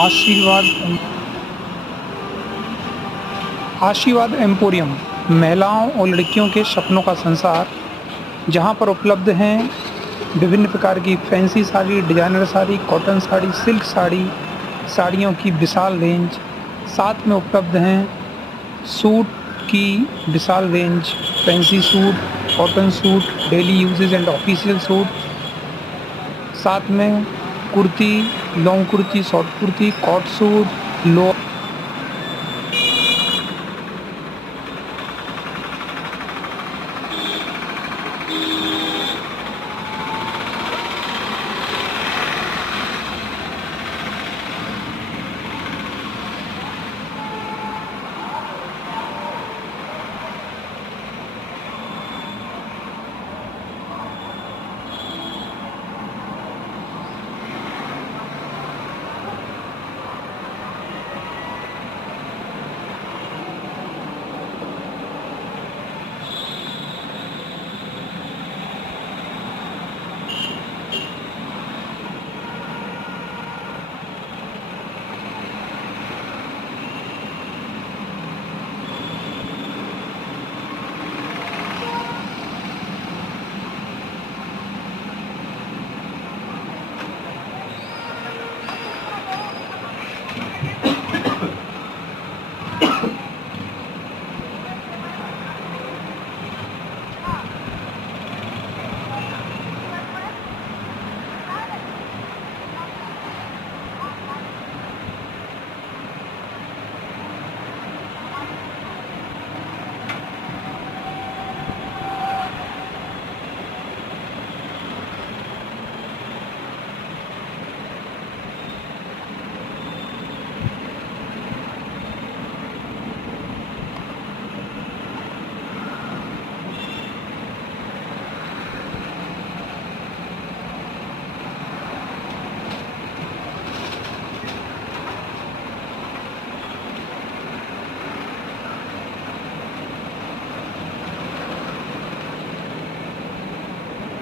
आशीर्वाद आशीर्वाद एम्पोरियम महिलाओं और लड़कियों के सपनों का संसार, जहां पर उपलब्ध हैं विभिन्न प्रकार की fancy sari, designer sari, cotton sari, silk sari, साड़ियों की विशाल रेंज। साथ में उपलब्ध हैं सूट की विशाल range, fancy suit, cotton suit, daily usage and official suit. साथ में kurti, long kurti, short kurti, coat suit, लो